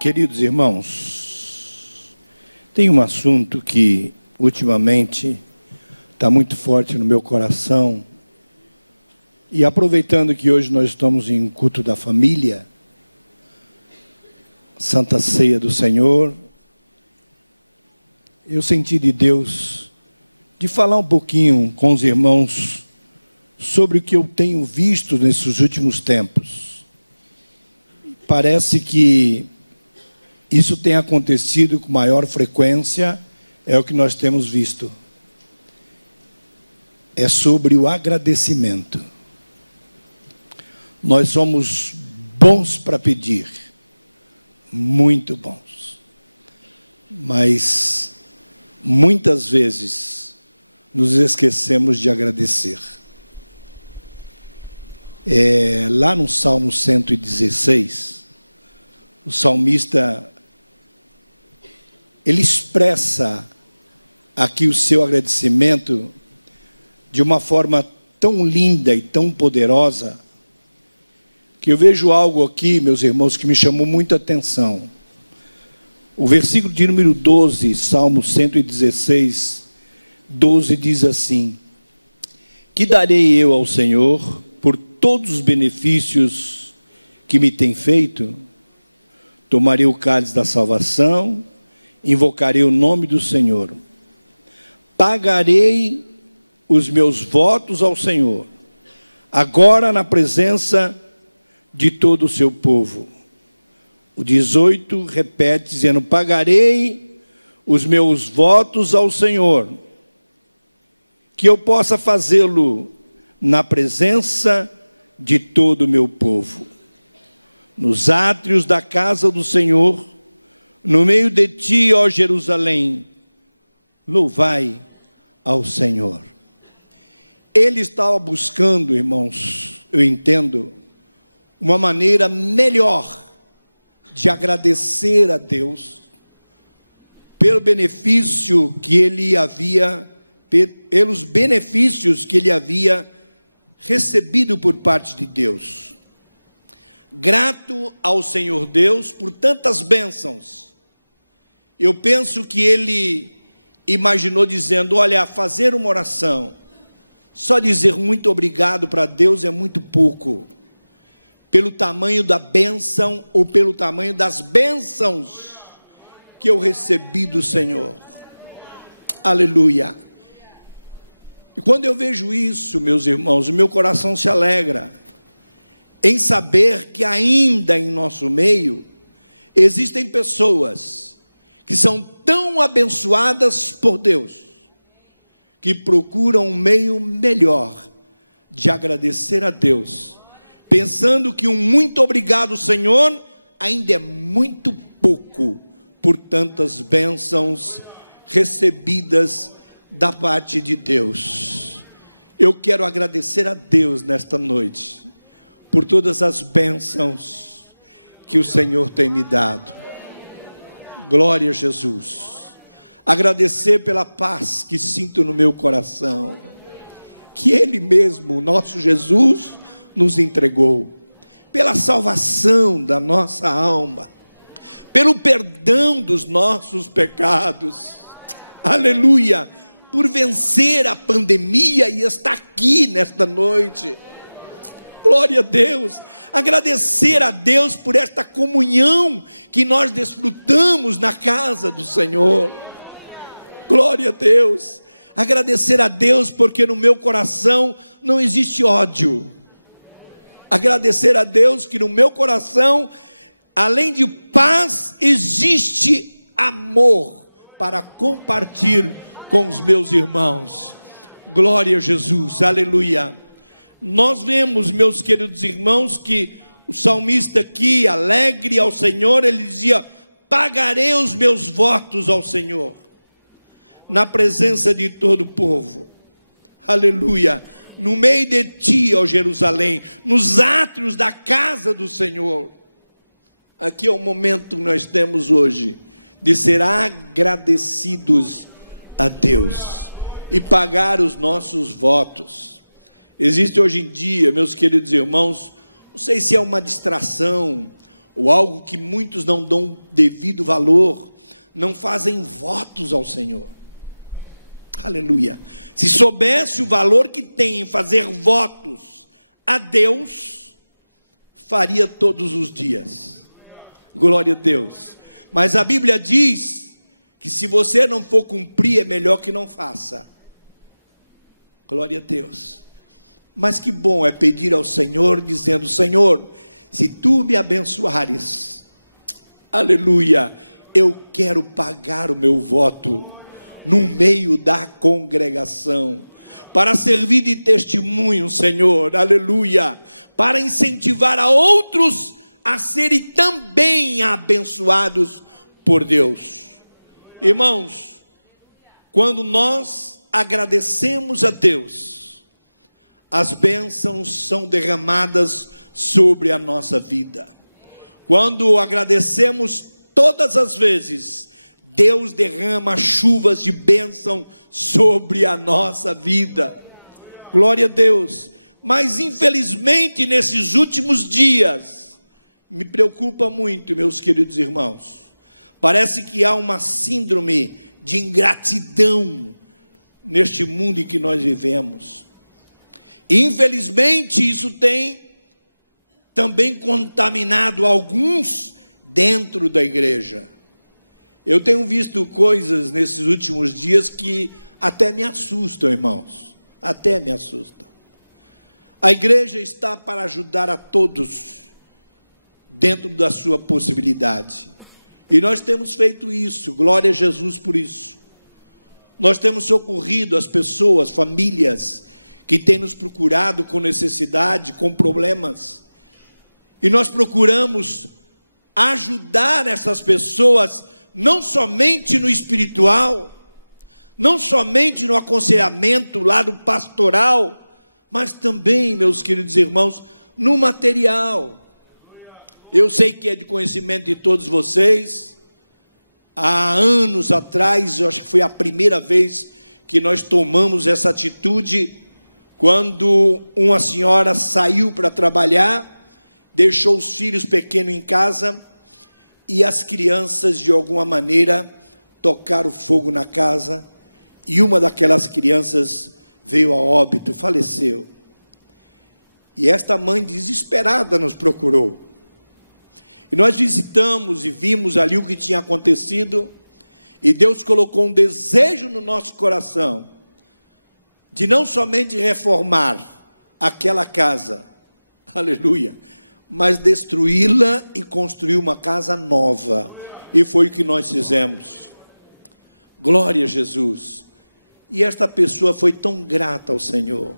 Queridos irmãos, tem um assunto que ultimamente está muito forte no meu coração, e aproveitando que hoje nós estamos em culto da família, Santa Ceia do Senhor, eu senti de Deus de falar um pouquinho com os irmãos sobre o que eu tenho visto nesses últimos tempos. Parece que isso tem acontecido com maior frequência, é o que nós temos visto. É sobre o agradecimento. Nós somos bons para pedir, muito bons. Mas muitas vezes nos esquecemos de agradecer. Lá no Salmo 116, o salmista ele expressa aqui o seu agradecimento de uma forma tão linda e tão poderosa, que eu vejo algo aqui, meus irmãos, que me chamou muita atenção. O versículo de número 12, Salmo 116, 12, diz assim: que darei eu ao Senhor por todos os benefícios que me tem feito? Tomarei o cálice da salvação, invocarei o nome do Senhor. Pagarei os meus votos ao Senhor, agora na presença de todo o seu povo. O 18 repete dizendo: pagarei os meus votos ao Senhor, que eu possa fazê-lo na presença de todo o meu povo. Nos átrios da casa do Senhor, no meio de ti, ó Jerusalém, louvai ao Senhor. Ele estava buscando, irmãos, eu entendo, uma maneira melhor de agradecer a Deus pelo benefício que ele havia, pelos benefícios que ele havia recebido por parte de Deus. Grato ao Senhor Deus por tantas bênçãos. Eu penso que ele imaginou dizendo: olha, fazer uma oração, só dizer muito obrigado para Deus é muito pouco, pelo tamanho da bênção ou pelo tamanho das bênçãos que eu recebi do Senhor. Aleluia. E quando eu vejo isso, meus irmãos, o meu coração se alegra em saber que ainda em nosso meio existem pessoas que são tão abençoadas por Deus, que procuram um meio melhor de agradecer a Deus, pensando que um muito obrigado, Senhor, ainda é muito pouco por tantas bênçãos recebidas da parte de Deus. Eu quero agradecer a Deus nesta noite por todas as bênçãos que o Senhor tem me dado. Glória a Jesus. Agradecer pela paz que sinto no meu coração, que Ele mesmo, o nosso Jesus, nos entregou, pela salvação da nossa alma, pelo perdão dos nossos pecados, aleluia, por vencer a pandemia e estar aqui nesta noite. Glória a Deus. Agradecer a Deus por esta comunhão que nós desfrutamos na casa do Senhor. Glória a Deus. Agradecer a Deus porque no meu coração não existe ódio. Agradecer a Deus que no meu coração, além de paz, existe amor para compartilhar com os meus irmãos. Glória a Jesus, aleluia. Nós vemos, meus queridos irmãos, que o salmista aqui, alegre ao Senhor, ele dizia: pagarei os meus votos ao Senhor, na presença de todo o povo. Aleluia. No meio de ti, ó Jerusalém, nos átrios da casa do Senhor. Aqui é o momento que nós temos hoje de ser agradecidos a Deus e pagar os nossos votos. Existe hoje em dia, meus queridos irmãos, não sei se é uma distração ou algo que muitos não dão devido valor, não fazem votos ao Senhor. Aleluia. Se soubesse o valor que tem em fazer votos a Deus, faria todos os dias. Glória a Deus. Mas a Bíblia diz que se você não for cumprir, é melhor que não faça. Glória a Deus. Mas que bom é pedir ao Senhor, dizendo: Senhor, se tu me abençoares, aleluia, eu quero pagar o meu voto no meio da congregação, para servir de testemunho, Senhor, aleluia, para incentivar a outros a serem também abençoados por Deus. Irmãos, quando nós agradecemos a Deus, as bênçãos são derramadas sobre a nossa vida. Quando agradecemos todas as vezes, Deus derrama chuvas de bênção sobre a nossa vida. Glória a Deus. Mas infelizmente nesses últimos dias, me preocupa muito, meus queridos irmãos. Parece que há uma síndrome de ingratidão neste mundo em que nós vivemos. E infelizmente isso tem também contaminado alguns dentro da igreja. Eu tenho visto coisas nesses últimos dias que até me assustam, irmãos. Até me assustam. A igreja está para ajudar a todos, dentro da sua possibilidade. E nós temos feito isso, glória a Jesus por isso. Nós temos socorrido as pessoas, famílias, que têm nos procurado com necessidade, com problemas. E nós procuramos ajudar essas pessoas, não somente no espiritual, não somente no aconselhamento lá do pastoral, mas também, meus queridos irmãos, no material. Eu sei que é de conhecimento de todos vocês. Há anos atrás, eu acho que foi a primeira vez que nós tomamos essa atitude, quando uma senhora saiu para trabalhar, deixou os filhos pequenos em casa, e as crianças, de alguma maneira, tocaram fogo na casa, e uma daquelas crianças veio a óbito, faleceu. E esta mãe desesperada nos procurou. E nós visitamos e vimos ali o que tinha acontecido, e Deus colocou um desejo no nosso coração, de não somente reformar aquela casa, aleluia, mas destruí-la e construir uma casa nova. E foi o que nós fizemos. Glória a Jesus. E esta pessoa foi tão grata ao Senhor,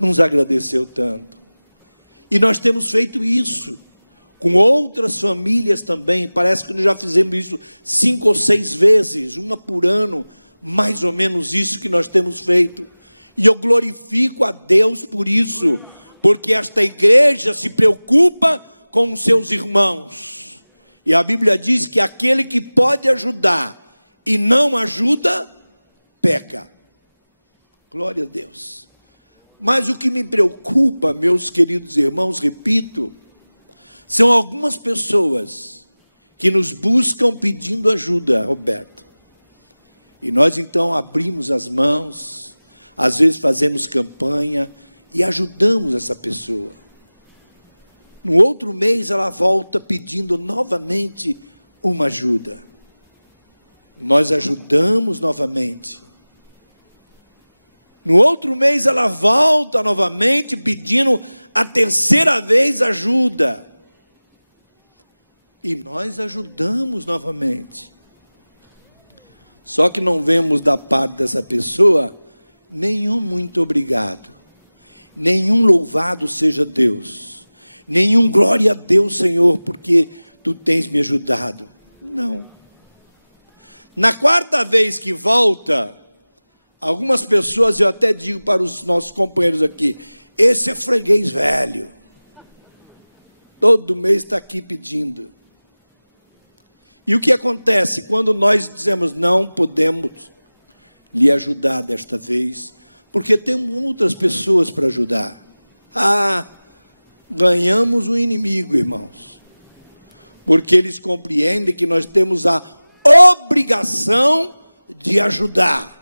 nos agradeceu tanto. E nós temos feito isso com outras famílias também. Parece que nós já fizemos isso 5 ou 6 vezes, uma por ano, mais ou menos isso que nós temos feito. E eu glorifico a Deus por isso, porque esta igreja se preocupa com os seus irmãos. E a Bíblia diz que aquele que pode ajudar e não ajuda, peca. Glória a Deus. Mas o que me preocupa, meus queridos irmãos, repito, são algumas pessoas que nos buscam pedindo ajuda, Roberto. E nós então abrimos as mãos, às vezes fazemos campanha e ajudamos essa pessoa. No outro mês ela volta pedindo novamente uma ajuda. Nós ajudamos novamente. No outro mês ela volta novamente pedindo a terceira vez ajuda. E nós ajudamos novamente. Só que não vemos da parte dessa pessoa nenhum muito obrigado, nenhum louvado seja Deus, nenhum glória a Deus, Senhor, porque tu tens me ajudado. Não. Na quarta vez que volta, algumas pessoas, eu até digo para os nossos companheiros aqui, esse é freguês velho, todo mês está aqui pedindo. E o que acontece quando nós dizemos não podemos lhe ajudar desta vez, porque temos outras pessoas para ajudar? Ganhamos um inimigo, irmãos. porque eles compreendem que nós temos a obrigação de ajudar.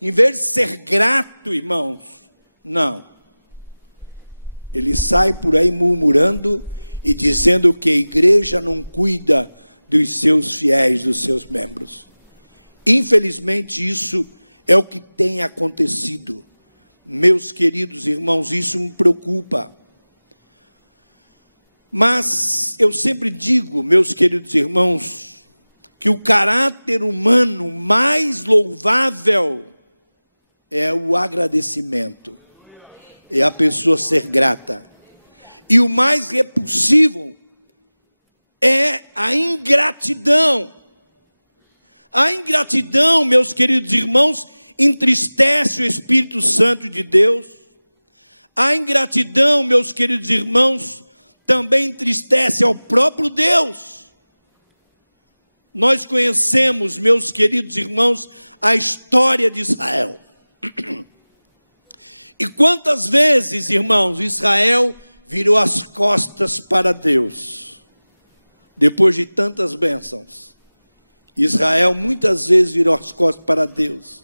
Em vez de ser grato, irmãos, não. Ele sai por aí murmurando e dizendo que a igreja não cuida dos seus fiéis, dos seus membros. Infelizmente, isso é o que tem acontecido. Meus queridos irmãos, isso me preocupa. Mas eu sempre digo, meus queridos irmãos, que o caráter humano mais louvável é o agradecimento, é a pessoa ser grata. E o mais repulsivo é a ingratidão. A ingratidão, meus queridos irmãos, entristece o Espírito Santo de Deus. A ingratidão, meus queridos irmãos, também entristece ao próprio Deus. Nós conhecemos, meus queridos irmãos, a história de Israel. E quantas vezes, irmãos, Israel virou as costas para Deus, depois de tantas bênçãos. Israel muitas vezes virou as costas para Deus.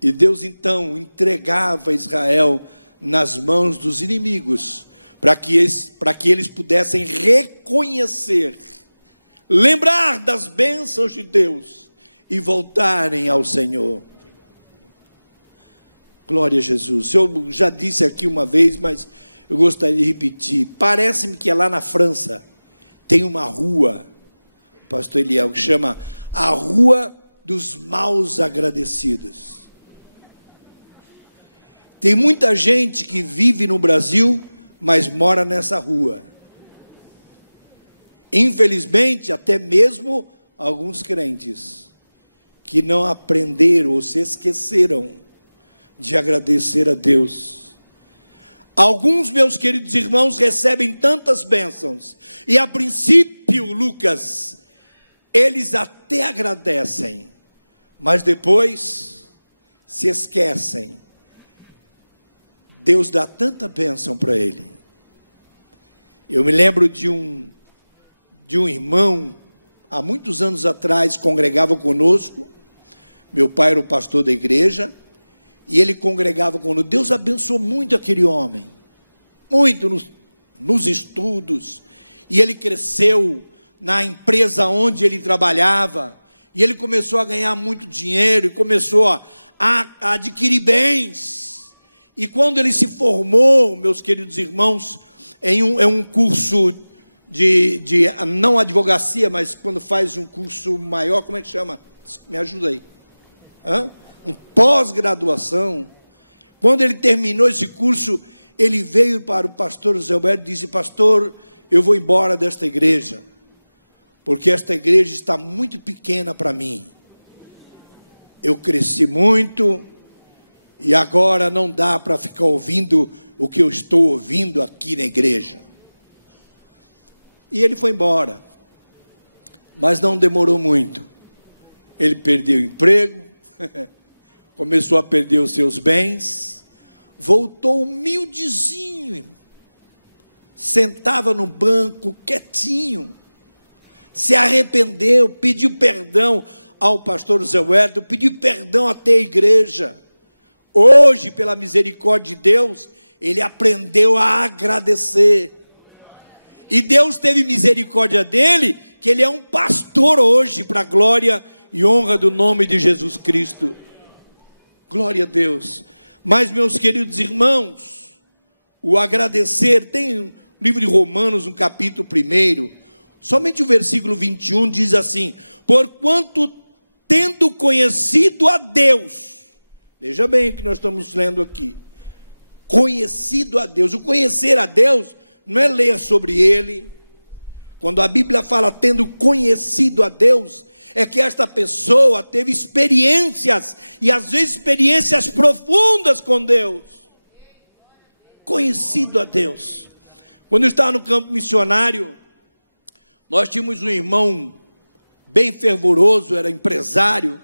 E Deus então entregava Israel nas mãos dos inimigos, para que eles pudessem reconhecer, lembrar das bênçãos de Deus e voltarem ao Senhor. Glória a Jesus. Eu já disse aqui uma vez, mas eu gostaria de repetir. Parece-me que é lá na França tem uma rua, pastor Eliel, que chama a Rua dos Maus Agradecidos. Tem muita gente que vive no Brasil, mas mora nessa rua. Infelizmente, até mesmo alguns crentes que não aprenderam ou se esqueceram de agradecer a Deus. Alguns, meus queridos irmãos, recebem tantas bênçãos, e a princípio, Lucas, eles até agradecem, mas depois se esquecem. Deus dá tanta bênção para ele. Eu me lembro de um irmão, há muitos anos atrás, congregava conosco. Meu pai era o pastor da igreja, e ele congregava conosco. Deus abençoou muito aquele homem, muito nos estudos, e ele cresceu na empresa onde ele trabalhava, e ele começou a ganhar muito dinheiro, e começou a adquirir bens. E quando ele se formou, meus queridos irmãos, em um curso de não advocacia, mas quando faz um curso maior, como é que chama? Me ajuda aí. Um pós-graduação. Quando ele terminou esse curso, ele veio para o pastor Zé Alberto e disse: pastor, eu vou embora desta igreja, porque esta igreja está muito pequena para mim. Eu cresci muito, e agora não dá para ficar ouvindo o que eu estou ouvindo aqui na igreja. E ele foi embora. Mas não demorou muito. Ele perdeu o emprego, começou a perder os seus bens, voltou humildezinho, sentava no banco quietinho, se arrependeu, pediu perdão ao pastor Zé Wellington, pediu perdão até a igreja. Hoje, pela misericórdia de Deus, ele aprendeu a agradecer. E Deus teve misericórdia dele, que ele é um pastor hoje, para a glória e honra do nome de Jesus Cristo. Glória a Deus. Mas, meus queridos irmãos, o agradecer, tem no livro de Romanos, no capítulo 1, somente o versículo 21 diz assim: porquanto tendo conhecido a Deus, veja bem o que nós estamos lendo aqui. Conhecido a Deus. O conhecer a Deus não é ler sobre Ele. Quando a Bíblia fala tendo conhecido a Deus, é que esta pessoa teve experiências, e às vezes experiências profundas com Deus. Conhecido a Deus. Quando eu estava no campo missionário, nós tínhamos um irmão bem fervoroso, era empresário,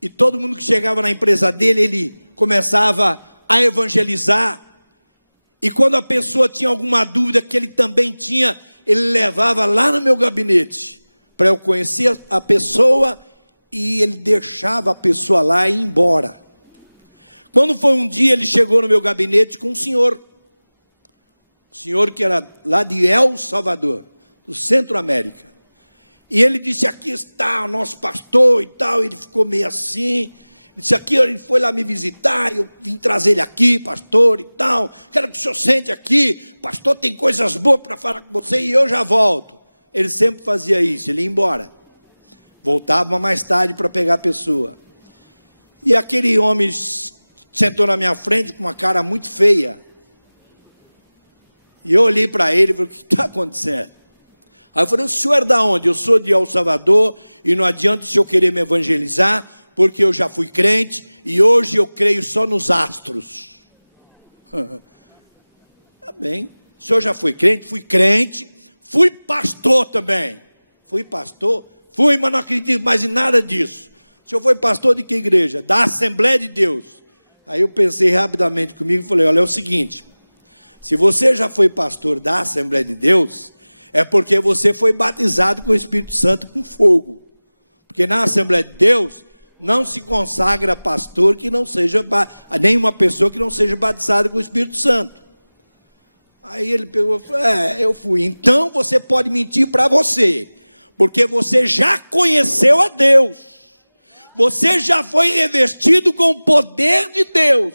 e todo mundo que chegava na empresa dele, ele começava a evangelizar. E quando a pessoa tinha alguma dúvida que ele também tinha, ele levava lá no meu gabinete, para eu conhecer a pessoa, e ele deixava a pessoa lá e ia embora. Quando foi um dia, ele chegou no meu gabinete com um senhor que era lá de El Salvador, do Centro-América. E ele disse: aqui está o nosso pastor e tal. Ele ficou meio assim. Disse: aqui, ele foi lá me visitar, eu vim trazer ele aqui, pastor e tal. Quero que o senhor sente aqui, pastor, tem coisas boas para falar com você e eu já volto. Ele sempre fazia isso, ele ia embora. Voltava mais tarde para pegar a pessoa. E aquele homem sentou na minha frente com uma cara muito feia. E eu olhei para ele e falei: o que está acontecendo? Aí eu falei: o senhor é da onde? Eu sou de El Salvador e não adianta o senhor querer me evangelizar, porque eu já fui crente e hoje eu creio só nos astros. Tá bem, o senhor já foi crente? Fui crente, fui pastor também. Fui pastor? Fui, mas não acredito mais em nada disso. O senhor foi pastor de que igreja? Da Assembleia de Deus. Aí eu pensei rapidamente comigo e falei: olha, é o seguinte, se você já foi pastor da Assembleia de Deus, é porque você foi batizado com o Espírito Santo com fogo. Porque na Assembleia de Deus não se consagra pastor que não seja, nenhuma pessoa que não seja batizada com o Espírito Santo. Aí ele pegou e falou: eu fui. Então você pode mentir para você, porque você já conheceu a Deus. Você já foi revestido com o poder de Deus.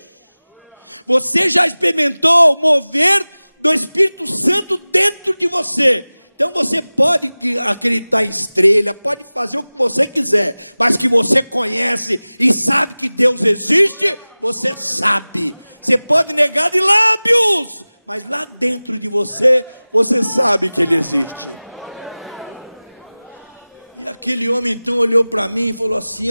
Você já experimentou o mover do Espírito Santo dentro de você. Então você pode acreditar em estrela, pode fazer o que você quiser, mas que você conhece e sabe que Deus existe, você sabe. Você pode negar de lábios, mas lá dentro de você, você sabe que Ele existe. E aquele homem então olhou para mim e falou assim: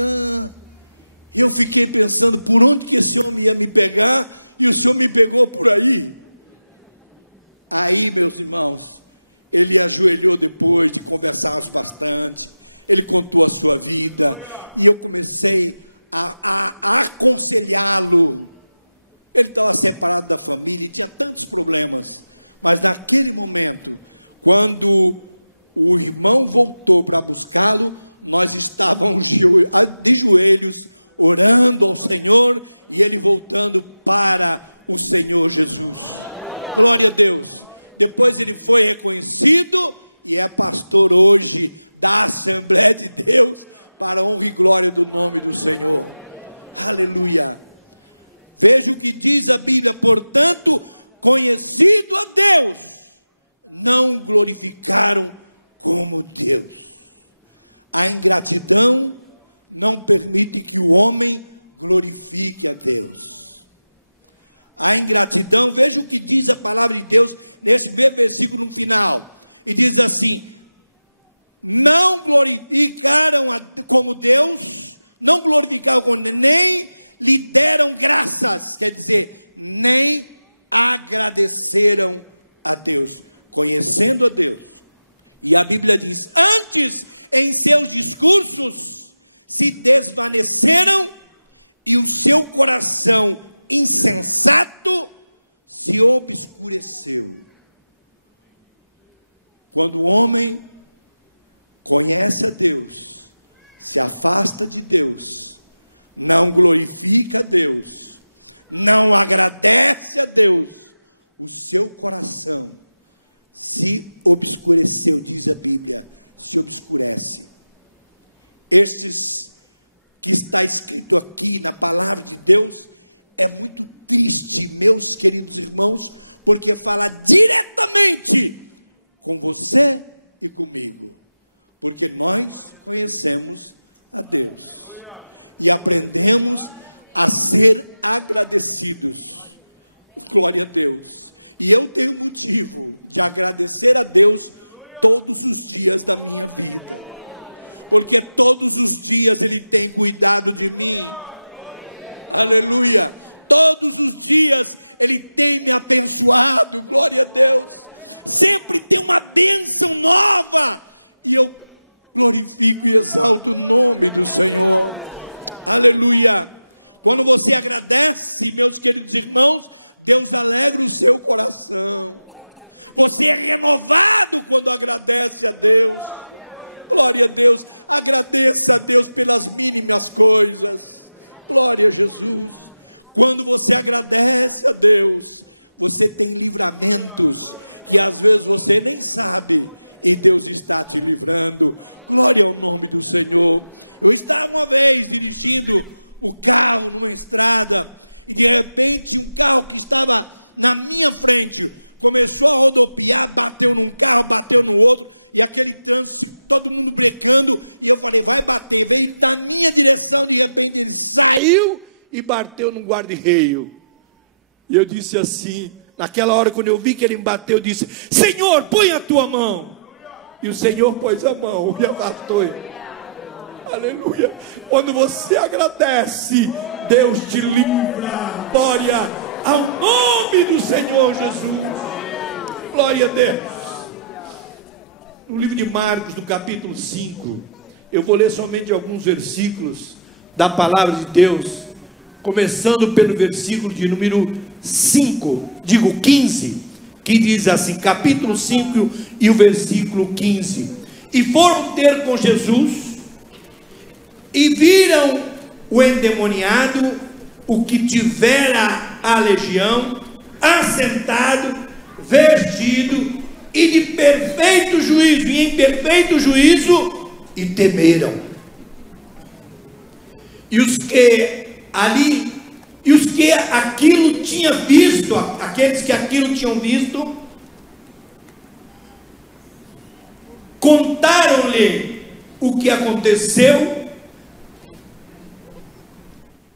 eu fiquei pensando por onde que esse homem ia me pegar, e o senhor me pegou por aí. Aí, meus irmãos, ele ajoelhou depois de conversarmos bastante, ele contou a sua vida, e eu comecei a aconselhá-lo. Ele estava separado da família e tinha tantos problemas, mas naquele momento, quando o irmão voltou para buscá-lo, nós estávamos de joelhos, orando ao Senhor, e ele voltando para o Senhor Jesus. Glória a Deus. Depois ele foi reconhecido e é pastor hoje da Assembleia de Deus, para a honra e glória do nome do Senhor. Aleluia. Veja o que diz a Bíblia: portanto, conhecido a Deus, não glorificaram como Deus. A ingratidão não permite que o homem glorifique a Deus. A ingratidão, veja o que diz a palavra de Deus nesse mesmo versículo no final, e diz assim: não glorificaram como Deus, não glorificaram como, nem lhe deram graças, quer dizer, nem agradeceram a Deus, conhecendo a Deus. E a Bíblia diz: antes em seus discursos se desvaneceram, e o seu coração insensato se obscureceu. Quando o homem conhece a Deus, se afasta de Deus, não glorifica a Deus, não agradece a Deus, o seu coração se obscureceu, diz a Bíblia, se obscurece. Estes que está escrito aqui na palavra de Deus é muito triste, meus queridos irmãos, porque fala diretamente com você e comigo, porque nós conhecemos a Deus e aprendemos a ser agradecidos. Glória a Deus. E eu tenho motivo de agradecer a Deus todos os dias da minha vida, porque todos os dias Ele tem cuidado de mim. Aleluia. Todos os dias Ele tem me abençoado. Glória a Deus. Sempre tem uma bênção nova, e eu glorifico e exalto o nome do Senhor. Aleluia. Quando você agradece, meus queridos irmãos, Deus alegra o seu coração. Você é renovado quando agradece a Deus. Glória a Deus. Agradeça a Deus pelas mínimas coisas. Glória a Jesus. Quando você agradece a Deus, você tem livramentos que às vezes você nem sabe, e Deus está te livrando. Glória ao nome do Senhor. Eu estava uma vez dirigindo o carro numa estrada, e de repente um carro que estava na minha frente começou a rodopiar, bateu num carro, bateu no outro, e aquele trânsito, todo mundo brecando, e eu falei, vai bater, veio na minha direção, de repente ele saiu e bateu no guarda-reio. Eu disse assim, naquela hora quando eu vi que ele bateu, eu disse, Senhor, põe a tua mão. E o Senhor pôs a mão, meu pastor. Quando você agradece, Deus te livra. Glória ao nome do Senhor Jesus. Glória a Deus. No livro de Marcos, no capítulo 5, eu vou ler somente alguns versículos da palavra de Deus, começando pelo versículo de número 15, que diz assim, capítulo 5 e o versículo 15. E foram ter com Jesus, e viram o endemoniado, o que tivera a legião, assentado, vestido, e de perfeito juízo, e em perfeito juízo, e temeram. E os que aquilo tinha visto, aqueles que aquilo tinham visto, contaram-lhe o que aconteceu.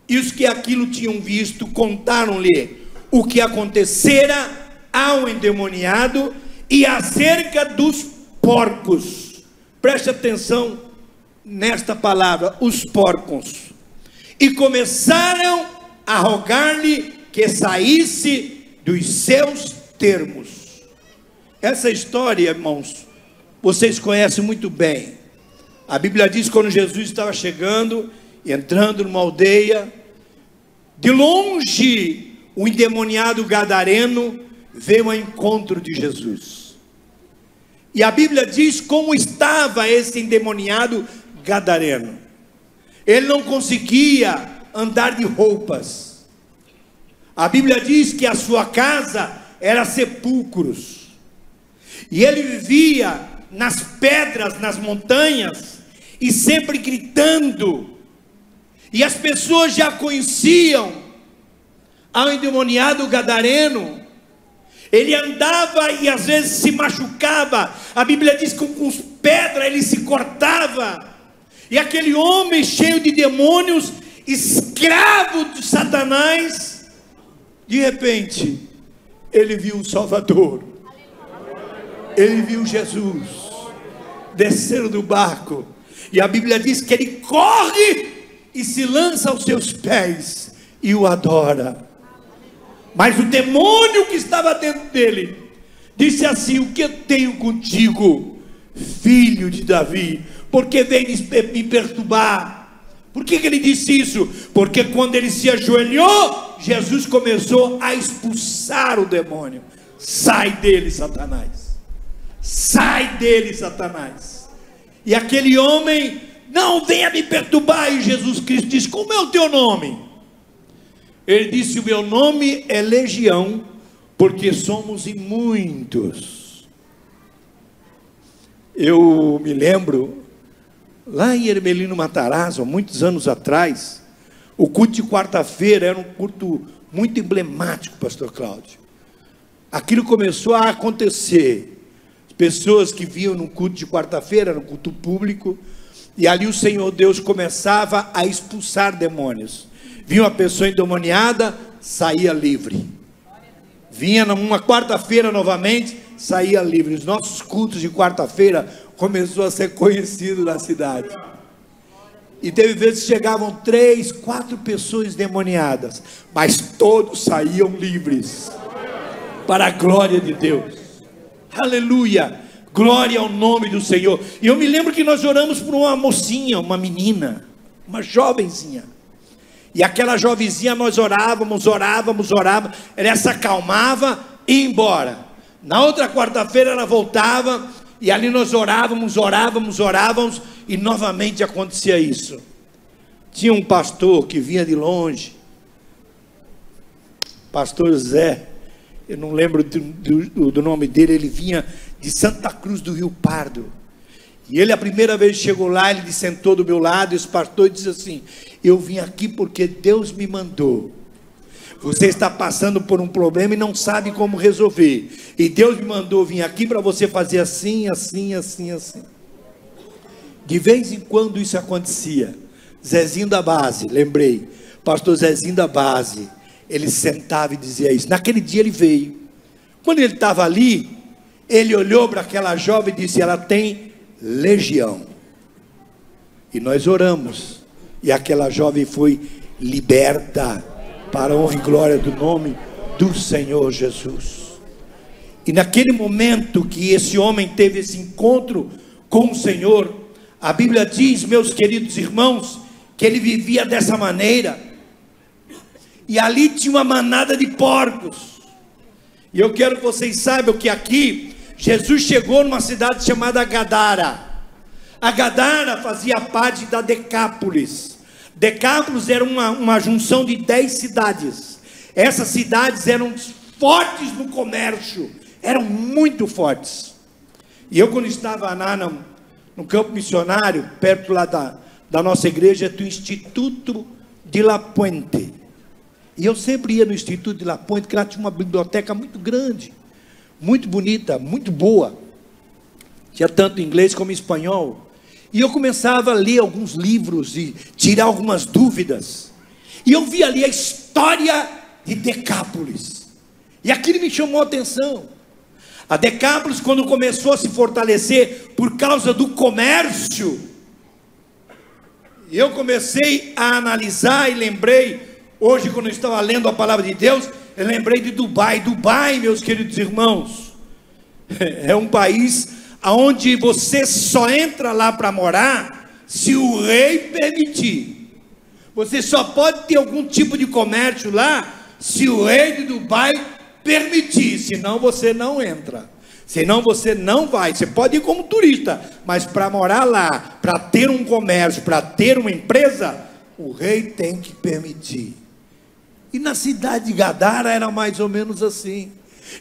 E os que aquilo tinham visto, contaram-lhe o que acontecera ao endemoniado e acerca dos porcos. Preste atenção nesta palavra, os porcos. E começaram a rogar-lhe que saísse dos seus termos. Essa história, irmãos, vocês conhecem muito bem. A Bíblia diz que quando Jesus estava chegando, entrando numa aldeia, de longe, o endemoniado gadareno veio ao encontro de Jesus. E a Bíblia diz como estava esse endemoniado gadareno. Ele não conseguia andar de roupas. A Bíblia diz que a sua casa era sepulcros, e ele vivia nas pedras, nas montanhas, e sempre gritando, e as pessoas já conheciam ao endemoniado gadareno. Ele andava e às vezes se machucava. A Bíblia diz que com pedras ele se cortava, e aquele homem cheio de demônios, escravo de Satanás, de repente ele viu o Salvador, ele viu Jesus descer do barco, e a Bíblia diz que ele corre e se lança aos seus pés e o adora. Mas o demônio que estava dentro dele disse assim: o que eu tenho contigo, filho de Davi? Por que vem me perturbar? Por que ele disse isso? Porque quando ele se ajoelhou, Jesus começou a expulsar o demônio. Sai dele, Satanás. Sai dele, Satanás. E aquele homem: não venha me perturbar. E Jesus Cristo disse: como é o teu nome? Ele disse: o meu nome é Legião, porque somos muitos. Eu me lembro, lá em Hermelino Matarazzo, há muitos anos atrás, o culto de quarta-feira era um culto muito emblemático, pastor Cláudio. Aquilo começou a acontecer. As pessoas que viam no culto de quarta-feira, no culto público, e ali o Senhor Deus começava a expulsar demônios. Vinha uma pessoa endemoniada, saía livre. Vinha numa quarta-feira novamente, saía livre. Os nossos cultos de quarta-feira começou a ser conhecido na cidade. E teve vezes que chegavam 3, 4 pessoas endemoniadas, mas todos saíam livres, para a glória de Deus. Aleluia, glória ao nome do Senhor. E eu me lembro que nós oramos por uma mocinha, uma menina, uma jovenzinha. E aquela jovenzinha nós orávamos, ela se acalmava e ia embora. Na outra quarta-feira ela voltava, e ali nós orávamos, e novamente acontecia isso. Tinha um pastor que vinha de longe, pastor Zé, eu não lembro do nome dele, ele vinha de Santa Cruz do Rio Pardo. E ele, a primeira vez que chegou lá, ele sentou do meu lado, e esse pastor disse assim: eu vim aqui porque Deus me mandou. Você está passando por um problema e não sabe como resolver, e Deus me mandou vir aqui para você fazer assim, assim, assim, assim. De vez em quando isso acontecia. Zezinho da base, lembrei, pastor Zezinho da base, ele sentava e dizia isso. Naquele dia ele veio. Quando ele estava ali, ele olhou para aquela jovem e disse: ela tem legião. E nós oramos, e aquela jovem foi liberta, para a honra e glória do nome do Senhor Jesus. E naquele momento que esse homem teve esse encontro com o Senhor, a Bíblia diz, meus queridos irmãos, que ele vivia dessa maneira, e ali tinha uma manada de porcos. E eu quero que vocês saibam que aqui Jesus chegou numa cidade chamada Gadara. A Gadara fazia parte da Decápolis. Decápolis era uma junção de 10 cidades. Essas cidades eram fortes no comércio, eram muito fortes. E eu, quando estava lá no campo missionário, perto lá da nossa igreja, do Instituto de La Puente. E eu sempre ia no Instituto de La Puente, que lá tinha uma biblioteca muito grande, muito bonita, muito boa. Tinha tanto inglês como espanhol. E eu começava a ler alguns livros e tirar algumas dúvidas. E eu vi ali a história de Decápolis. E aquilo me chamou a atenção. A Decápolis, quando começou a se fortalecer por causa do comércio, eu comecei a analisar e lembrei, hoje quando eu estava lendo a palavra de Deus, eu lembrei de Dubai. Dubai, meus queridos irmãos, é um país onde você só entra lá para morar se o rei permitir. Você só pode ter algum tipo de comércio lá se o rei de Dubai permitir, senão você não entra, senão você não vai. Você pode ir como turista, mas para morar lá, para ter um comércio, para ter uma empresa, o rei tem que permitir. E na cidade de Gadara era mais ou menos assim.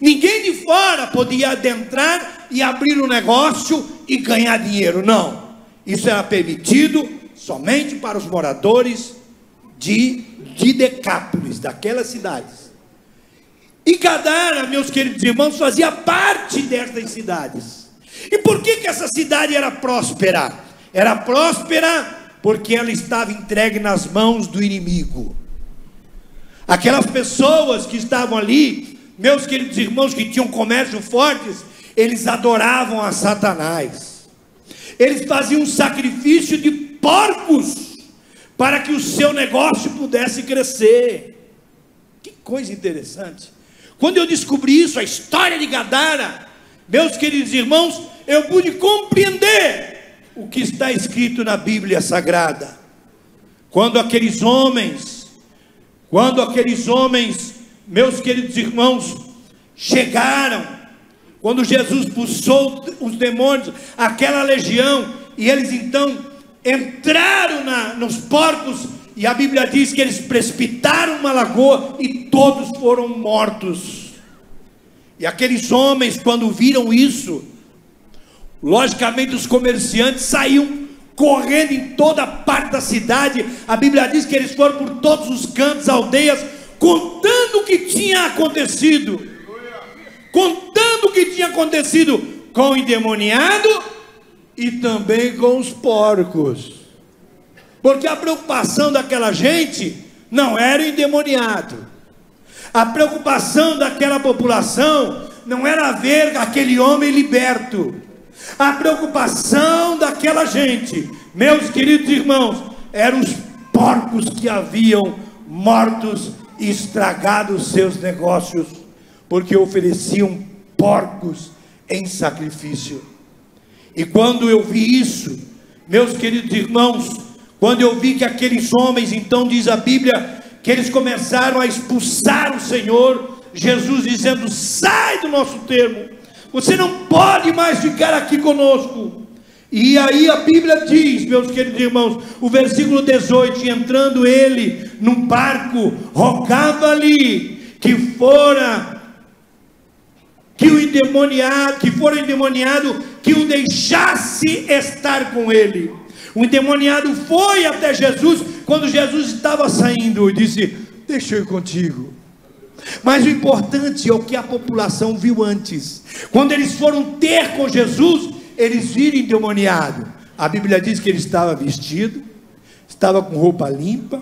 Ninguém de fora podia adentrar e abrir um negócio e ganhar dinheiro, não. Isso era permitido somente para os moradores de Decápolis, daquelas cidades. E Gadara, meus queridos irmãos, fazia parte dessas cidades. E por que essa cidade era próspera? Era próspera porque ela estava entregue nas mãos do inimigo. Aquelas pessoas que estavam ali, meus queridos irmãos, que tinham comércio fortes, eles adoravam a Satanás. Eles faziam um sacrifício de porcos para que o seu negócio pudesse crescer. Que coisa interessante. Quando eu descobri isso, a história de Gadara, meus queridos irmãos, eu pude compreender o que está escrito na Bíblia Sagrada. Quando aqueles homens, meus queridos irmãos, chegaram, quando Jesus expulsou os demônios, aquela legião, e eles então entraram nos porcos, e a Bíblia diz que eles precipitaram uma lagoa, e todos foram mortos. E aqueles homens, quando viram isso, logicamente os comerciantes saíam correndo em toda parte da cidade. A Bíblia diz que eles foram por todos os cantos, aldeias, contando o que tinha acontecido, com o endemoniado e também com os porcos, porque a preocupação daquela gente não era o endemoniado, a preocupação daquela população não era ver aquele homem liberto, a preocupação daquela gente, meus queridos irmãos, eram os porcos que haviam mortos e estragado os seus negócios, porque ofereciam porcos em sacrifício. E quando eu vi isso, meus queridos irmãos, quando eu vi que aqueles homens, então diz a Bíblia, que eles começaram a expulsar o Senhor, Jesus dizendo: sai do nosso termo, você não pode mais ficar aqui conosco. E aí a Bíblia diz, meus queridos irmãos, o versículo 18: entrando ele num barco, rogava-lhe que fora o endemoniado que o deixasse estar com ele. O endemoniado foi até Jesus quando Jesus estava saindo e disse: deixa eu ir contigo. Mas o importante é o que a população viu antes. Quando eles foram ter com Jesus, eles viram endemoniado. A Bíblia diz que ele estava vestido, estava com roupa limpa,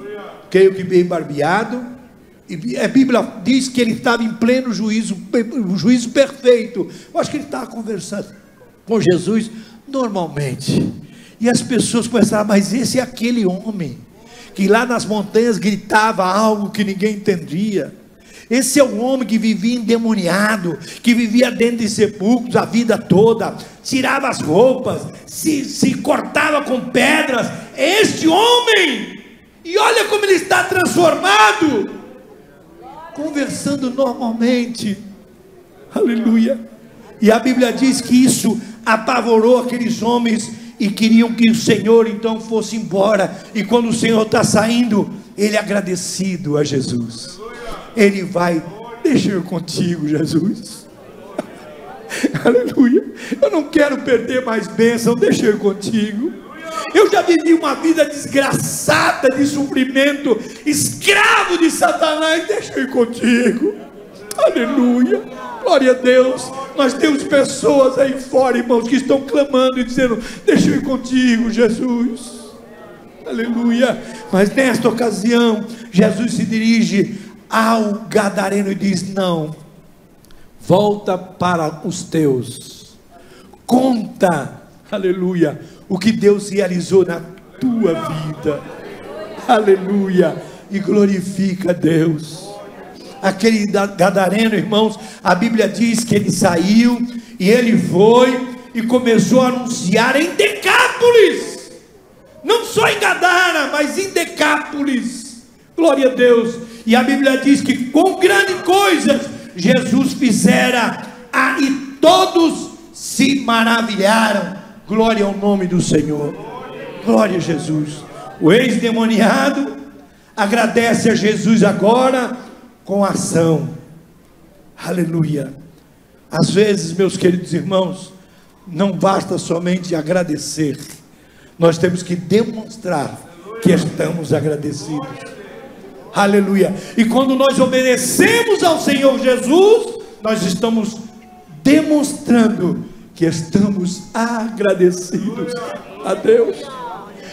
creio que bem barbeado, e a Bíblia diz que ele estava em pleno juízo, um juízo perfeito. Eu acho que ele estava conversando com Jesus normalmente, e as pessoas começaram: mas esse é aquele homem que lá nas montanhas gritava algo que ninguém entendia. Esse é o homem que vivia endemoniado, que vivia dentro de sepulcros a vida toda, tirava as roupas, se cortava com pedras. É este homem, e olha como ele está transformado, conversando normalmente, aleluia. E a Bíblia diz que isso apavorou aqueles homens, e queriam que o Senhor então fosse embora. E quando o Senhor está saindo, ele agradecido a Jesus, ele vai: deixa eu ir contigo, Jesus. Aleluia. Eu não quero perder mais bênção, deixa eu ir contigo. Eu já vivi uma vida desgraçada de sofrimento, escravo de Satanás, deixa eu ir contigo. Aleluia, glória a Deus. Nós temos pessoas aí fora, irmãos, que estão clamando e dizendo: deixa eu ir contigo, Jesus. Aleluia. Mas nesta ocasião, Jesus se dirige ao gadareno e diz: não, volta para os teus, conta, aleluia, o que Deus realizou na tua vida, aleluia, e glorifica a Deus. Aquele gadareno, irmãos, a Bíblia diz que ele saiu e ele foi e começou a anunciar em Decápolis, não só em Gadara, mas em Decápolis, glória a Deus. E a Bíblia diz que com grandes coisas Jesus fizera, e todos se maravilharam. Glória ao nome do Senhor, glória a Jesus. O ex-demoniado agradece a Jesus agora com ação, aleluia. Às vezes, meus queridos irmãos, não basta somente agradecer, nós temos que demonstrar que estamos agradecidos, aleluia. E quando nós obedecemos ao Senhor Jesus, nós estamos demonstrando que estamos agradecidos a Deus.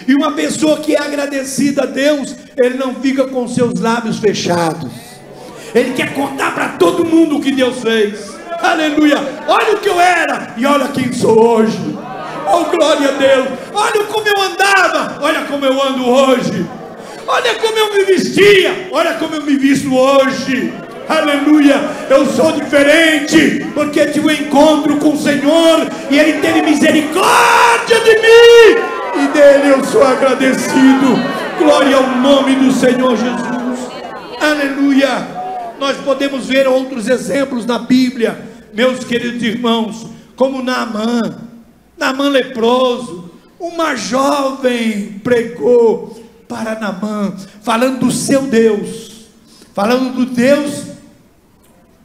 E uma pessoa que é agradecida a Deus, ele não fica com seus lábios fechados, ele quer contar para todo mundo o que Deus fez, aleluia. Olha o que eu era e olha quem sou hoje, oh glória a Deus. Olha como eu andava, olha como eu ando hoje. Olha como eu me vestia, olha como eu me visto hoje, aleluia. Eu sou diferente, porque tive um encontro com o Senhor, e Ele teve misericórdia de mim, e dele eu sou agradecido. Glória ao nome do Senhor Jesus, aleluia. Nós podemos ver outros exemplos na Bíblia, meus queridos irmãos, como Naamã leproso. Uma jovem pregou para Naamã, falando do seu Deus, falando do Deus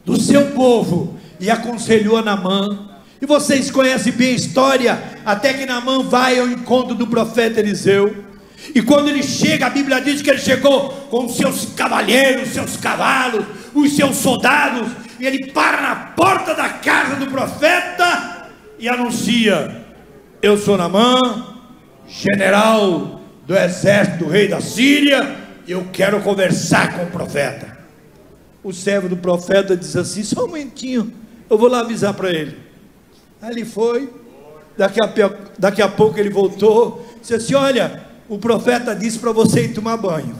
do seu povo, e aconselhou a Naamã. E vocês conhecem bem a história, até que Naamã vai ao encontro do profeta Eliseu. E quando ele chega, a Bíblia diz que ele chegou com os seus cavalheiros, seus cavalos, os seus soldados, e ele para na porta da casa do profeta e anuncia: eu sou Naamã, general do exército do rei da Síria, e eu quero conversar com o profeta. O servo do profeta diz assim: só um momentinho, eu vou lá avisar para ele. Aí ele foi, daqui a pouco ele voltou, disse assim: olha, o profeta disse para você ir tomar banho.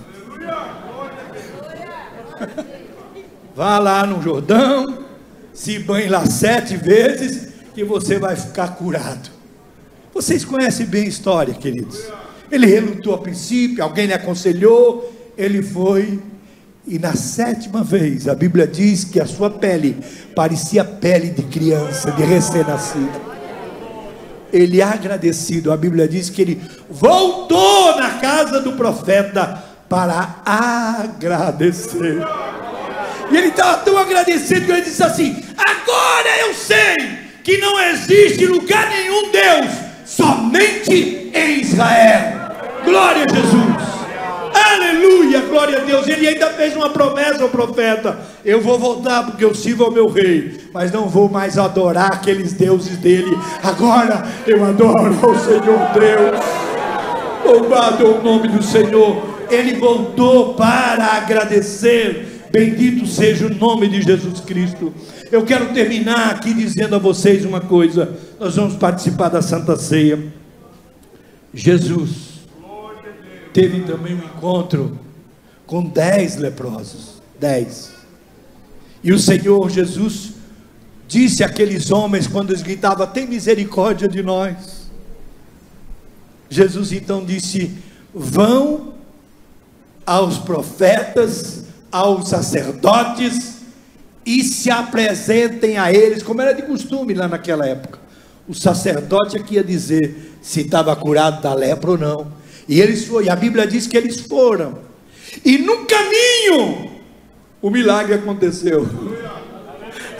Vá lá no Jordão, se banhe lá 7 vezes, que você vai ficar curado. Vocês conhecem bem a história, queridos. Ele relutou a princípio, alguém lhe aconselhou, ele foi, E na 7ª vez, a Bíblia diz que a sua pele parecia pele de criança, de recém-nascido. Ele agradecido, a Bíblia diz que ele voltou na casa do profeta para agradecer. E ele estava tão agradecido que ele disse assim: agora eu sei que não existe lugar nenhum Deus, somente em Israel. Glória a Jesus. Aleluia, glória a Deus. Ele ainda fez uma promessa ao profeta: eu vou voltar porque eu sirvo ao meu rei, mas não vou mais adorar aqueles deuses dele. Agora eu adoro ao Senhor Deus. Louvado é o nome do Senhor. Ele voltou para agradecer. Bendito seja o nome de Jesus Cristo. Eu quero terminar aqui dizendo a vocês uma coisa. Nós vamos participar da Santa Ceia. Jesus teve também um encontro com 10 leprosos. 10. E o Senhor Jesus disse àqueles homens, quando eles gritavam: tem misericórdia de nós. Jesus então disse: vão aos profetas, aos sacerdotes, e se apresentem a eles, como era de costume lá naquela época. O sacerdote aqui ia dizer se estava curado da lepra ou não. E eles foram, e a Bíblia diz que eles foram, e no caminho o milagre aconteceu.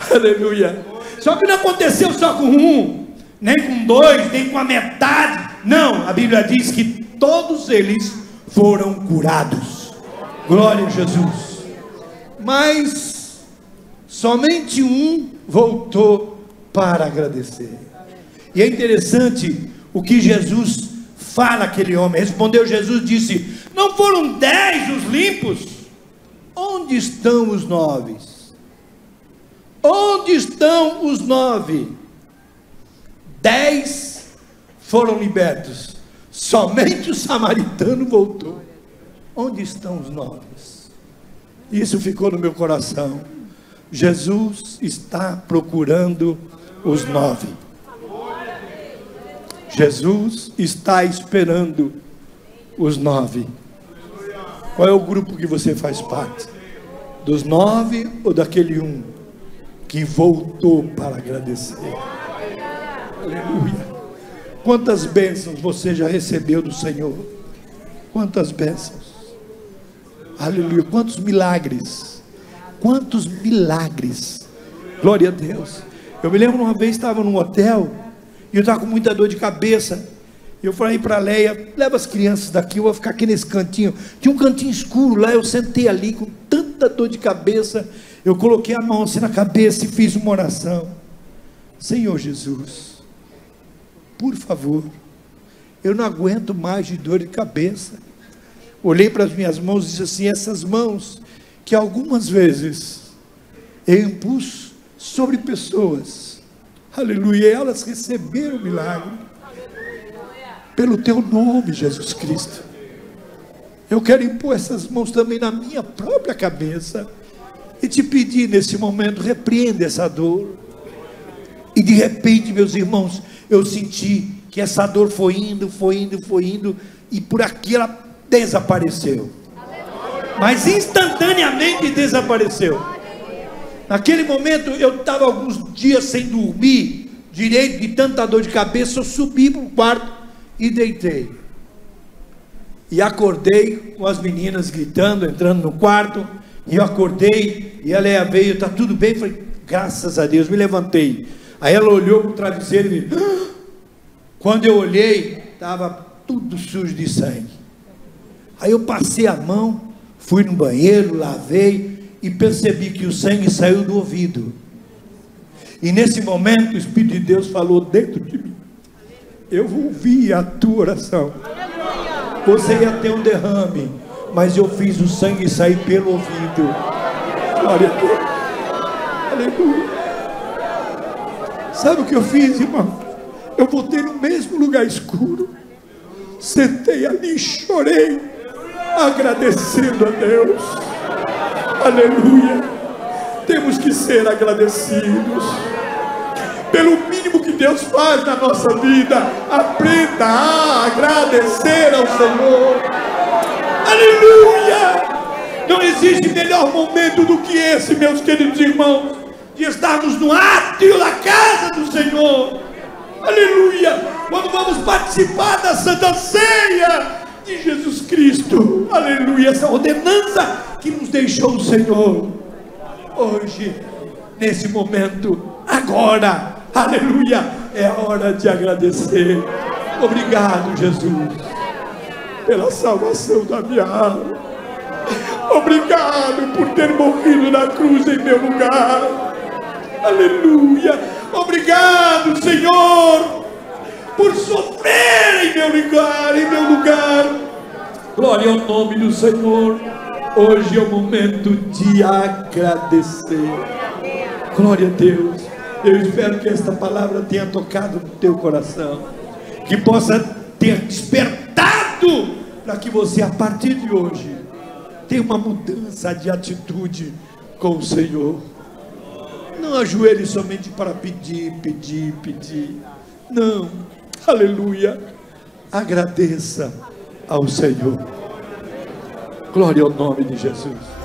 Aleluia. Só que não aconteceu só com um, nem com 2, nem com a metade. Não, a Bíblia diz que todos eles foram curados. Glória a Jesus. Mas somente um voltou para agradecer. E é interessante o que Jesus fala àquele homem. Respondeu Jesus, disse: não foram 10 os limpos? Onde estão os 9? Onde estão os 9? 10 foram libertos, somente o samaritano voltou. Onde estão os 9? Isso ficou no meu coração. Jesus está procurando os 9. Jesus está esperando os 9. Qual é o grupo que você faz parte? Dos 9 ou daquele um que voltou para agradecer? Aleluia. Quantas bênçãos você já recebeu do Senhor? Quantas bênçãos? Aleluia. Quantos milagres? Quantos milagres? Glória a Deus. Eu me lembro uma vez, estava num hotel e eu estava com muita dor de cabeça. Eu falei para a Leia: leva as crianças daqui, eu vou ficar aqui nesse cantinho. Tinha um cantinho escuro lá, eu sentei ali com tanta dor de cabeça. Eu coloquei a mão assim na cabeça e fiz uma oração: Senhor Jesus, por favor, eu não aguento mais de dor de cabeça. Olhei para as minhas mãos e disse assim: essas mãos que algumas vezes eu impus sobre pessoas, aleluia, elas receberam o milagre pelo teu nome, Jesus Cristo. Eu quero impor essas mãos também na minha própria cabeça e te pedir nesse momento: repreenda essa dor. E de repente, meus irmãos, eu senti que essa dor foi indo, e por aqui ela desapareceu. Mas instantaneamente desapareceu. Naquele momento eu estava alguns dias sem dormir direito, de tanta dor de cabeça. Eu subi para o quarto e deitei, e acordei com as meninas gritando, entrando no quarto. E eu acordei, e a Leia veio: está tudo bem? Eu falei: graças a Deus. Me levantei. Aí ela olhou para o travesseiro e me... Quando eu olhei, estava tudo sujo de sangue. Aí eu passei a mão, fui no banheiro, lavei e percebi que o sangue saiu do ouvido. E nesse momento o Espírito de Deus falou dentro de mim: eu ouvi a tua oração. Você ia ter um derrame, mas eu fiz o sangue sair pelo ouvido. Glória a Deus. Aleluia. Sabe o que eu fiz, irmão? Eu voltei no mesmo lugar escuro, sentei ali e chorei, agradecendo a Deus. Aleluia. Temos que ser agradecidos pelo mínimo que Deus faz na nossa vida. Aprenda a agradecer ao Senhor. Aleluia. Não existe melhor momento do que esse, meus queridos irmãos, de estarmos no átrio da casa do Senhor. Aleluia! Quando vamos participar da Santa Ceia de Jesus Cristo. Aleluia! Essa ordenança que nos deixou o Senhor. Hoje, nesse momento, agora, aleluia, é hora de agradecer. Obrigado, Jesus, pela salvação da minha alma. Obrigado por ter morrido na cruz em meu lugar. Aleluia. Obrigado, Senhor, por sofrer em meu lugar. Glória ao nome do Senhor. Hoje é o momento de agradecer. Glória a Deus. Eu espero que esta palavra tenha tocado no teu coração, que possa ter despertado para que você, a partir de hoje, tenha uma mudança de atitude com o Senhor. Não ajoelhe somente para pedir. Não. Aleluia. Agradeça ao Senhor. Glória ao nome de Jesus.